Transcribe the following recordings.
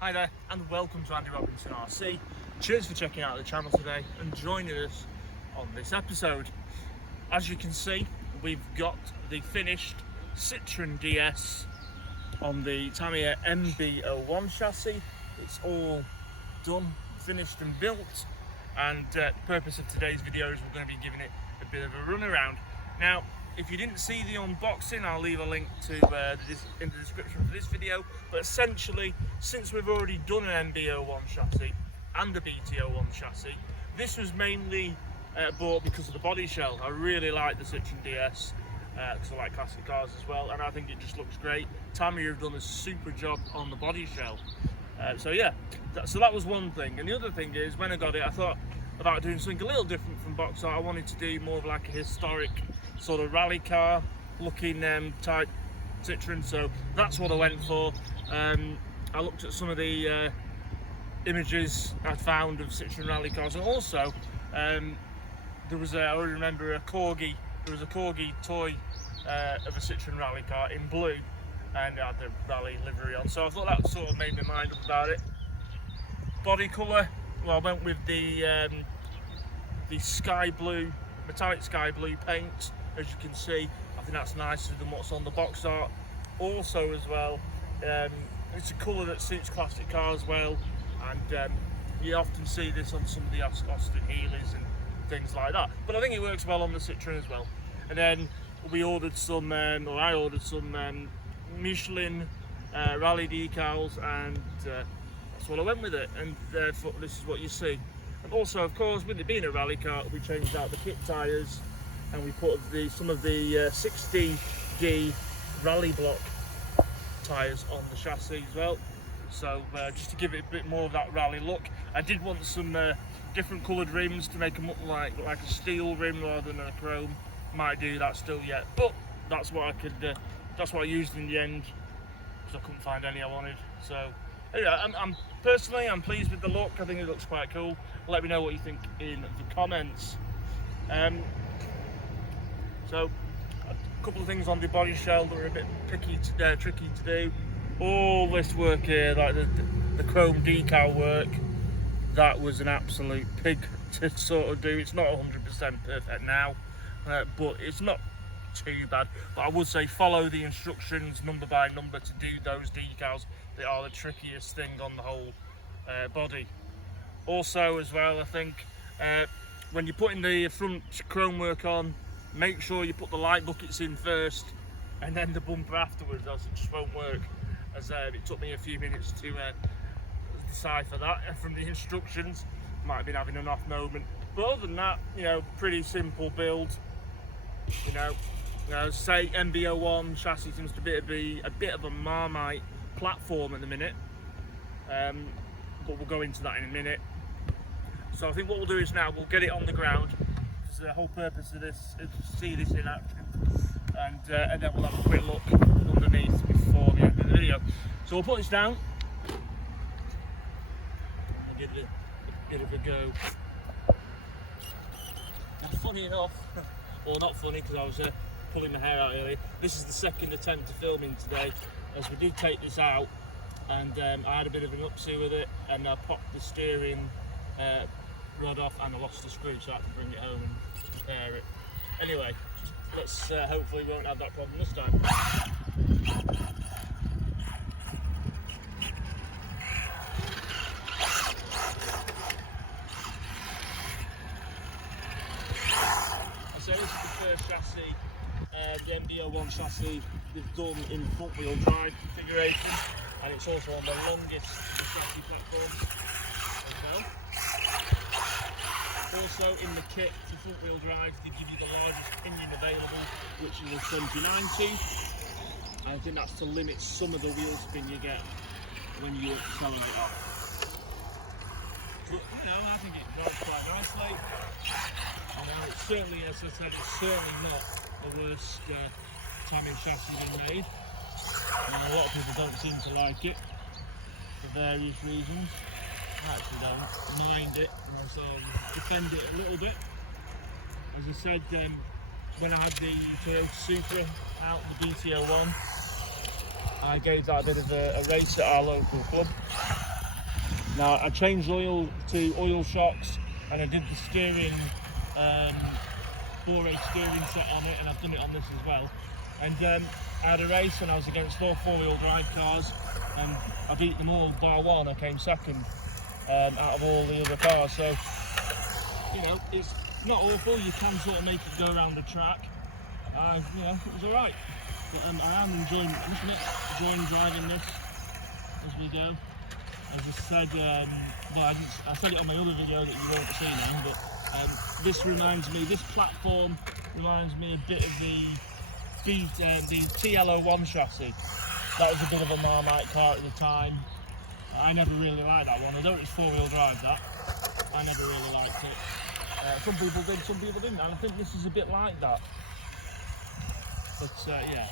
Hi there and welcome to Andy Robinson RC. Cheers for checking out the channel today and joining us on this episode. As you can see, we've got the finished Citroen DS on the Tamiya MB-01 chassis. It's all done, finished and built, and the purpose of today's video is we're going to be giving it a bit of a run around. Now, if you didn't see the unboxing, I'll leave a link to in the description for this video. But essentially, since we've already done an MB-01 chassis and a BT-01 chassis, this was mainly bought because of the body shell. I really like the Citroen DS because I like classic cars as well, and I think it just looks great. Tamiya have done a super job on the body shell. So yeah, so that was one thing. And the other thing is, when I got it, I thought about doing something a little different from box art. I wanted to do more of like a historic sort of rally car looking type Citroen, so that's what I went for. I looked at some of the images I found of Citroen rally cars, and also there was I remember there was a corgi toy of a Citroen rally car in blue, and it had the rally livery on, so I thought that sort of made my mind up about it. Body colour, well, I went with the sky blue, metallic sky blue paint. As you can see, I think that's nicer than what's on the box art. Also as well, it's a colour that suits classic cars well, and you often see this on some of the Austin Healey's and things like that, but I think it works well on the Citroen as well. And then we ordered some, or I ordered some Michelin rally decals, and that's what I went with it, and therefore this is what you see. And also, of course, with it being a rally car, we changed out the kit tyres, and we put some of the 60D rally block tyres on the chassis as well. So just to give it a bit more of that rally look. I did want some different coloured rims to make them look like a steel rim rather than a chrome. Might do that still yet, but that's what I could. That's what I used in the end, because I couldn't find any I wanted. So yeah, I'm personally pleased with the look. I think it looks quite cool. Let me know what you think in the comments. So a couple of things on the body shell that are a bit tricky to do. All this work here, like the chrome decal work, that was an absolute pig to sort of do. It's not 100% perfect now, but it's not too bad. But I would say follow the instructions number by number to do those decals. They are the trickiest thing on the whole body. Also as well, I think when you're putting the front chrome work on, make sure you put the light buckets in first and then the bumper afterwards, else it just won't work. As it took me a few minutes to decipher that from the instructions. Might have been having an off moment, but other than that, you know, pretty simple build. You know, say MB-01 chassis seems to be a bit of a Marmite platform at the minute, but we'll go into that in a minute. So I think what we'll do is now we'll get it on the ground, because the whole purpose of this is to see this in action, and then we'll have a quick look underneath before the end of the video. So we'll put this down and give it a bit of a go. Now, funny enough, well, not funny, because I was pulling my hair out earlier, this is the second attempt to filming today, as we did take this out, and I had a bit of an upsie with it, and I popped the steering rod off, and I lost the screw, so I had to bring it home and repair it. Anyway, let's hopefully we won't have that problem this time. So this is the first chassis, the MB-01 chassis they've done in front wheel drive configuration, and it's also on the longest chassis platform as well. Also in the kit for front wheel drive, they give you the largest pinion available, which is a 29 tooth. I think that's to limit some of the wheel spin you get when you accelerate off. But you know, I think it drives quite nicely. You know, it's certainly, as I said, it's certainly not the worst Tamiya chassis been made. A lot of people don't seem to like it for various reasons. I actually don't mind it, so I'll defend it a little bit. As I said, when I had the Toyota Supra out, the BT-01, I gave that a bit of a race at our local club, Now I changed oil to oil shocks, and I did the steering, 4-way steering set on it, and I've done it on this as well. And I had a race and I was against 4-wheel drive cars, and I beat them all bar one. I came second out of all the other cars. So, you know, it's not awful. You can sort of make it go around the track. You know, it was alright. But I am enjoying driving this as we go. As I said, well, I said it on my other video that you won't see now, but this platform reminds me a bit of the TL-01 chassis. That was a bit of a Marmite car at the time. I never really liked that one, although it's 4-wheel drive that. I never really liked it. Some people did, some people didn't, and I think this is a bit like that. But yeah,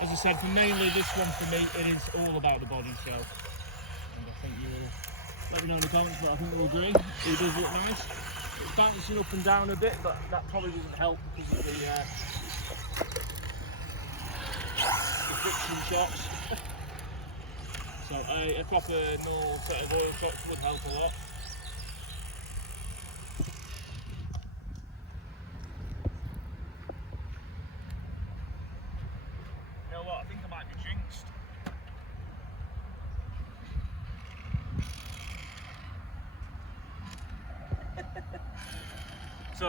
as I said, mainly this one for me, it is all about the body show. And I think you will let me know in the comments, but I think we'll agree. It does look nice. It's bouncing up and down a bit, but that probably doesn't help because of the friction shocks. So a proper normal set of oil shocks would help a lot. You know what? I think I might be jinxed. So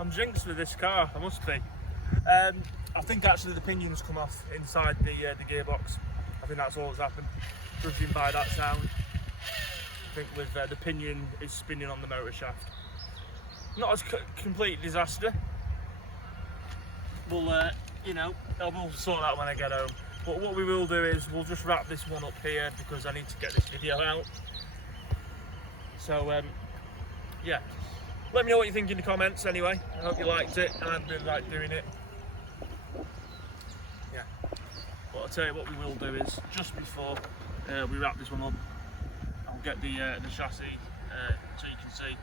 I'm jinxed with this car. I must be. I think actually the pinions come off inside the gearbox. I think that's all that's happened, judging by that sound. I think with the pinion is spinning on the motor shaft. Not as complete disaster. We'll, you know, we'll sort that when I get home. But what we will do is we'll just wrap this one up here because I need to get this video out. So yeah, let me know what you think in the comments anyway. I hope you liked it, and I really like doing it. Yeah. But I'll tell you what we will do is, just before we wrap this one up, I'll get the chassis so you can see.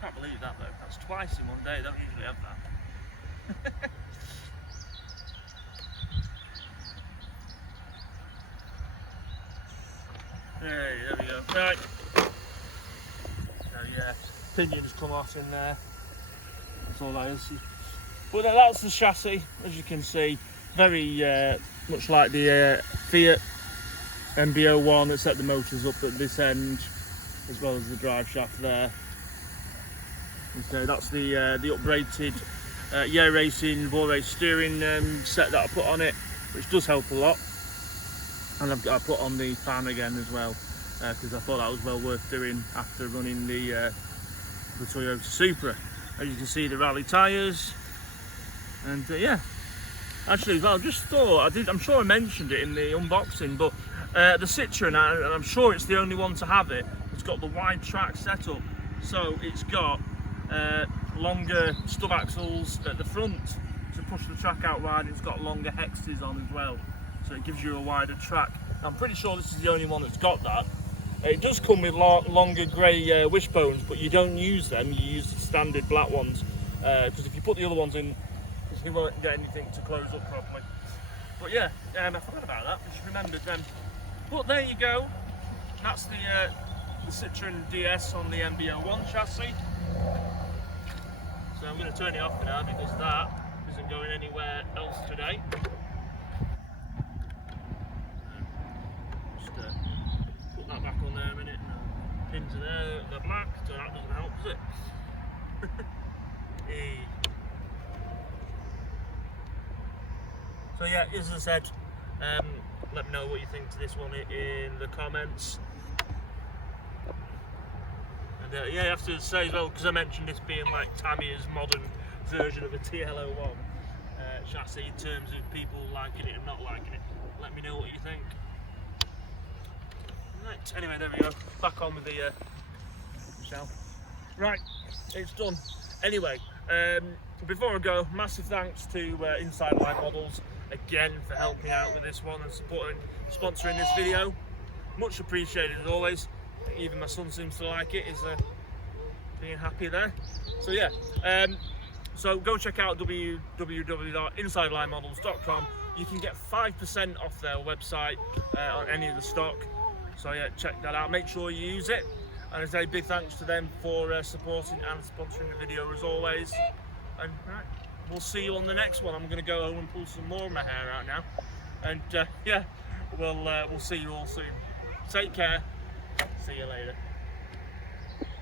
Can't believe that though, that's twice in one day, I don't usually have that. There we go. Right. So yeah, pinions come off in there. That's all that is. But that's the chassis, as you can see. Very much like the Fiat MB-01 that set the motors up at this end, as well as the drive shaft there. And so that's the upgraded Yeah Racing 4-way steering set that I put on it, which does help a lot. And I put on the fan again as well, because I thought that was well worth doing after running the Toyota Supra. As you can see, the rally tyres, and yeah. Actually, well, I just thought I'm sure I mentioned it in the unboxing, but the Citroen, and I'm sure it's the only one to have it. It's got the wide track setup, so it's got longer stub axles at the front to push the track out wide. It's got longer hexes on as well, so it gives you a wider track. I'm pretty sure this is the only one that's got that. It does come with longer grey wishbones, but you don't use them, you use the standard black ones, because if you put the other ones in, you won't get anything to close up properly. But yeah, I forgot about that, I just remembered then. But there you go, that's the Citroen DS on the MB-01 chassis. So I'm going to turn it off now because that isn't going anywhere else today. Just put that back on there a minute. Pins in there, they're black, so that doesn't help, does it? Hey. So yeah, as I said, let me know what you think to this one in the comments. And yeah, I have to say as well, because I mentioned this being like Tamiya's modern version of a TL-01 chassis in terms of people liking it and not liking it. Let me know what you think. Right, anyway, there we go. Back on with the shell. Right, it's done. Anyway, before I go, massive thanks to Inside Line Models again for helping out with this one and sponsoring this video. Much appreciated as always. Even my son seems to like it, is being happy there. So yeah, so go check out www.insidelinemodels.com. you can get 5% off their website on any of the stock. So yeah, check that out. Make sure you use it. And as a big thanks to them for supporting and sponsoring the video as always. And right, we'll see you on the next one. I'm going to go home and pull some more of my hair out now. And yeah, we'll see you all soon. Take care. See you later.